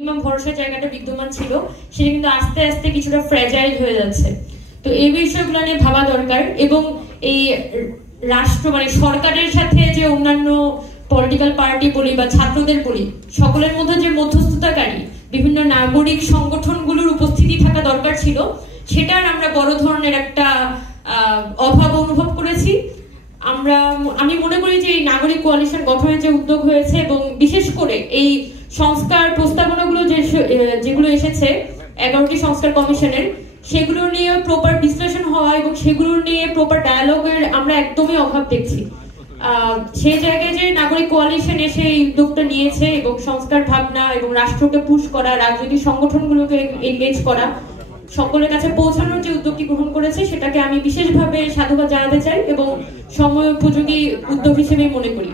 Minimum ভরসার জায়গাটা বিদ্যমান ছিল, সেটা কিন্তু আস্তে আস্তে কিছুটা ফ্র্যাজাইল হয়ে যাচ্ছে। তো এই বিষয়গুলো নিয়ে ভাবা দরকার এবং এই রাষ্ট্র মানে সরকারের সাথে যে অন্যান্য পলিটিক্যাল পার্টি বলি বা ছাত্রদের বলি, সকলের মধ্যে যে মধ্যস্থতাকারী বিভিন্ন নাগরিক সংগঠনগুলোর উপস্থিতি থাকা দরকার ছিল, সেটার আমরা বড় ধরনের একটা অভাব অনুভব করেছি। আমি মনে করি যে এই নাগরিক কোয়ালিশন গঠনের যে উদ্যোগ হয়েছে এবং বিশেষ করে এই সংস্কার প্রস্তাবনাগুলো যেগুলো এসেছে 11টি সংস্কার কমিশনের, সেগুলো নিয়ে প্রপার বিশ্লেষণ হওয়া এবং সেগুলো নিয়ে প্রপার ডায়ালগের আমরা একদমই অভাব দেখছি। সেই জায়গায় যে নাগরিক কোয়ালিশন এসে এই উদ্যোগটা নিয়েছে এবং সংস্কার ভাবনা এবং রাষ্ট্রকে পুশ করা, রাজনৈতিক সংগঠনগুলোকে এনগেজ করা, সকলের কাছে পৌঁছানোর যে উদ্যোগটি গ্রহণ করেছে, সেটাকে আমি বিশেষভাবে সাধুবাদ জানাতে চাই এবং সময় উপযোগী উদ্যোগ হিসেবেই মনে করি।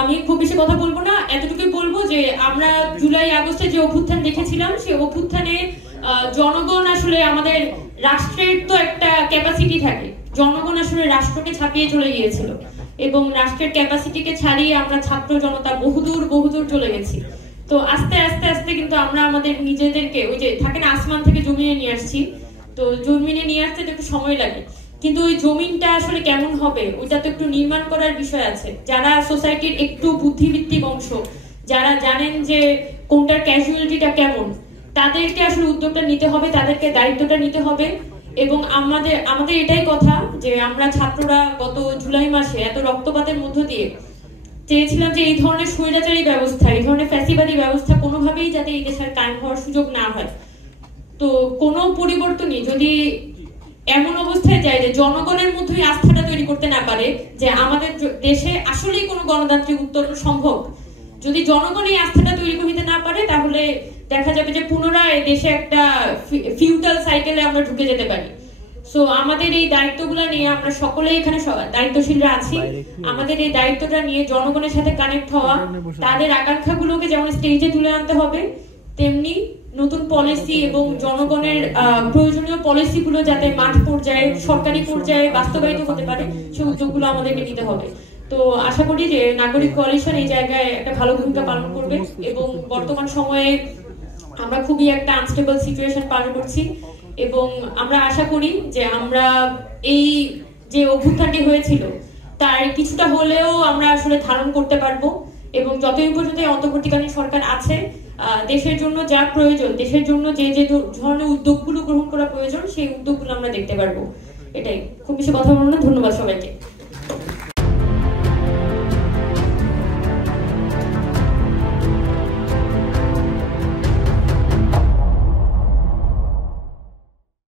আমি খুব বেশি কথা বলবো না, এতটুকুই বলবো যে আমরা জুলাই আগস্টে যে অভ্যুত্থান দেখেছিলাম, সেই অভ্যুত্থানে জনগণ আসলে আমাদের রাষ্ট্রের তো একটা ক্যাপাসিটি থাকে, জনগণ আসলে রাষ্ট্রকে ছাপিয়ে চলে গিয়েছিল এবং রাষ্ট্রের ক্যাপাসিটিকে ছাড়িয়ে আমরা ছাত্র জনতা বহুদূর চলে গেছি। তো আস্তে আস্তে কিন্তু আমরা আমাদের নিজেদেরকে ওই যে থাকে না আসমান থেকে জমিনে নিয়ে আসছি, তো জমিনে নিয়ে আসতে তো একটু সময় লাগে, কিন্তু ওই জমিনটা আসলে কেমন হবে ওইটা তো একটু নির্মাণ করার বিষয় আছে। যারা সোসাইটির একটু বুদ্ধিভিত্তিক অংশ, যারা জানেন যে কোনটার ক্যাজুয়ালিটিটা কেমন, তাদেরকে আসলে উদ্যোগটা নিতে হবে, তাদেরকে দায়িত্বটা নিতে হবে। এবং আমাদের এটাই কথা যে আমরা ছাত্ররা গত জুলাই মাসে এত রক্তপাতের মধ্য দিয়ে চেয়েছিলাম যে এই ধরনের স্বৈরাচারী ব্যবস্থা, এই ধরনের ফ্যাসিবাদী ব্যবস্থা কোনোভাবেই যাতে এই দেশের কায়েম হওয়ার সুযোগ না হয়। তো কোনো পরিবর্তনই যদি এমন অবস্থায় যায় যে জনগণের মধ্যেই আস্থাটা তৈরি করতে না পারে যে আমাদের দেশে আসলেই কোনো গণতান্ত্রিক উত্তরণ সম্ভব, যদি জনগণ এই আস্থাটা তৈরি করতে না পারে, তাহলে দেখা যাবে যে পুনরায় দেশে একটা ফিউডাল সাইকেলে আমরা ঢুকে যেতে পারি। সো আমাদের এই দায়িত্বগুলো নিয়ে আমরা সকলেই এখানে দায়িত্বশীলরা আছি, আমাদের এই দায়িত্বটা নিয়ে জনগণের সাথে কানেক্ট হওয়া, তাদের আকাঙ্ক্ষাগুলোকে যেমন স্টেজে তুলে আনতে হবে, তেমনি নতুন পলিসি এবং জনগণের প্রয়োজনীয় পলিসিগুলো যাতে মাঠ পর্যায়ে সরকারি পর্যায়ে বাস্তবায়িত হতে পারে, সেই উদ্যোগগুলো আমাদেরকে নিতে হবে। তো আশা করি যে নাগরিক কোয়ালিশন এই জায়গায় একটা ভালো ভূমিকা পালন করবে এবং বর্তমান সময়ে আমরা খুবই একটা আনস্টেবল সিচুয়েশন পার করছি এবং আমরা আশা করি যে আমরা এই যে অভ্যুত্থানটি হয়েছিল তার কিছুটা হলেও আমরা আসলে ধারণ করতে পারবো এবং যতদিন পর্যন্ত অন্তর্বর্তীকালীন সরকার আছে, দেশের জন্য যা প্রয়োজন, দেশের জন্য যে ধরনের উদ্যোগগুলো গ্রহণ করা প্রয়োজন, সেই উদ্যোগগুলো আমরা দেখতে পারবো। এটাই, খুব বেশি কথা বলবো না, ধন্যবাদ সবাইকে।